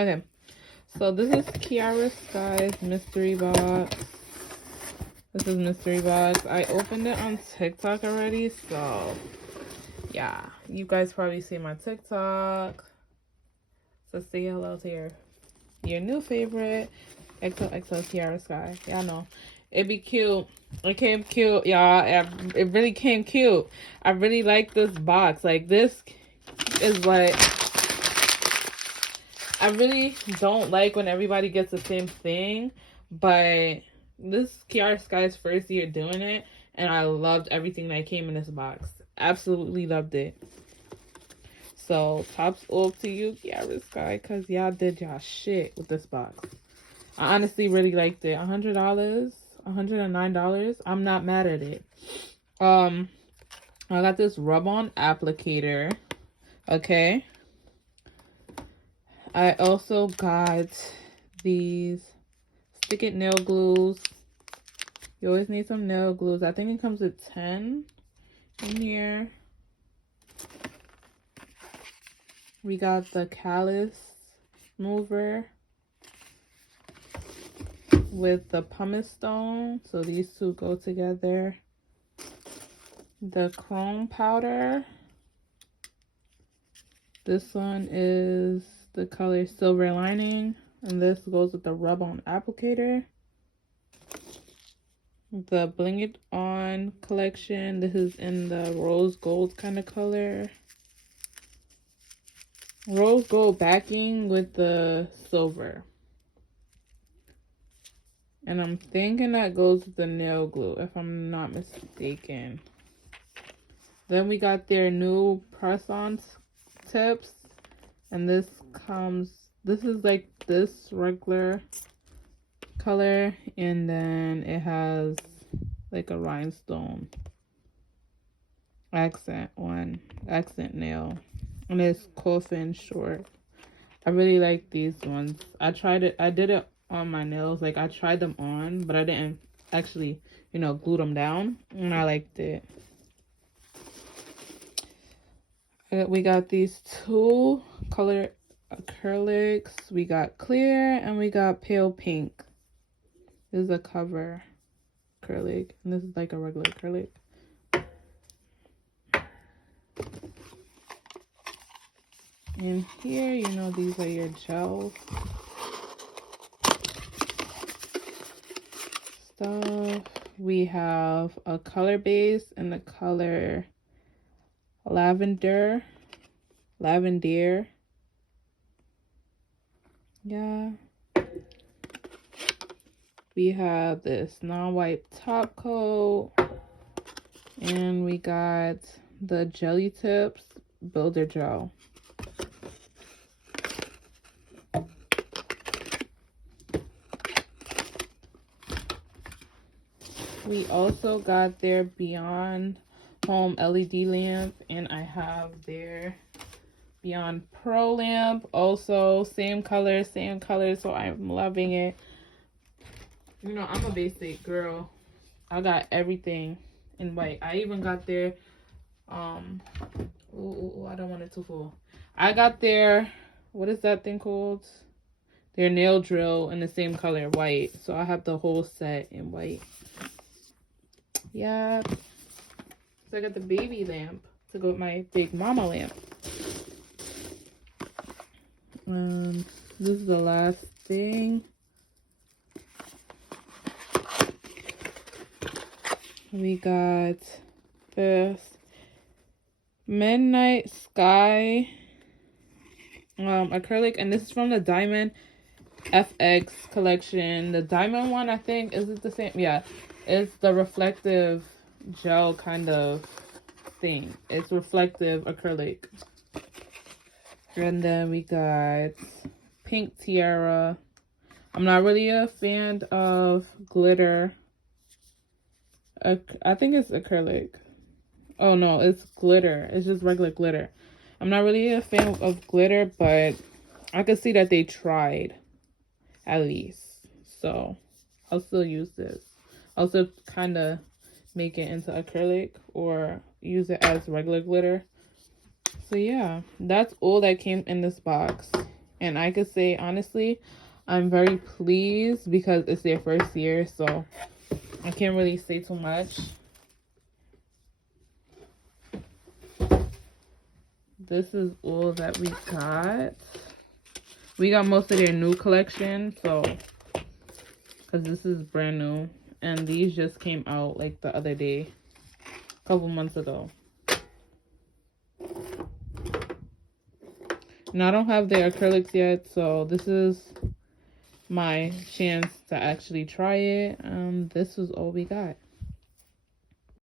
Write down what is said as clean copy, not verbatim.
Okay, so this is Kiara Sky's mystery box. This is mystery box. I opened it on TikTok already, so yeah, you guys probably see my TikTok. So say hello to your new favorite, XOXO Kiara Sky. Y'all know it'd be cute. It came cute, y'all. It really came cute. I really like this box. Like, this is like, I really don't like when everybody gets the same thing, but this is Kiara Sky's first year doing it, and I loved everything that came in this box. Absolutely loved it. So, tops off to you, Kiara Sky, because y'all did y'all shit with this box. I honestly really liked it. $100, $109. I'm not mad at it. I got this rub-on applicator. Okay. I also got these stick it nail glues. You always need some nail glues. I think it comes with 10 in here. We got the callus mover with the pumice stone. So these two go together. The chrome powder. This one is the color Silver Lining. And this goes with the rub-on applicator. The Bling It On collection. This is in the rose gold kind of color. Rose gold backing with the silver. And I'm thinking that goes with the nail glue, if I'm not mistaken. Then we got their new press-on tips. And this is like this regular color. And then it has like a rhinestone accent nail. And it's coffin short. I really like these ones. I did it on my nails. Like, I tried them on, but I didn't actually, glue them down. And I liked it. We got these two color acrylics. We got clear and we got pale pink. This is a cover acrylic. And this is like a regular acrylic. And here, these are your gels. Stuff. We have a color base and the color lavender. Yeah. We have this non-wipe top coat. And we got the Jelly Tips Builder Gel. We also got their Beyond Home LED lamp, and I have their Beyond Pro lamp. Also, same color, so I'm loving it. I'm a basic girl. I got everything in white. I even got their, I don't want it too full. I got their, what is that thing called? Their nail drill in the same color, white. So I have the whole set in white. Yeah. So I got the baby lamp to go with my big mama lamp. This is the last thing. We got this Midnight Sky acrylic, and this is from the Diamond FX collection. The diamond one, I think, is it the same? Yeah, it's the reflective gel kind of thing. It's reflective acrylic. And then we got Pink Tiara. I'm not really a fan of glitter. I think it's acrylic. Oh no, it's glitter. It's just regular glitter. I'm not really a fan of glitter, but I could see that they tried, at least. So I'll still use this. I'll still kind of make it into acrylic or use it as regular glitter. So yeah, that's all that came in this box. And I could say, honestly, I'm very pleased because it's their first year, so I can't really say too much. This is all that we got. We got most of their new collection, so, because this is brand new. And these just came out like the other day, a couple months ago. Now I don't have their acrylics yet, so this is my chance to actually try it. This was all we got.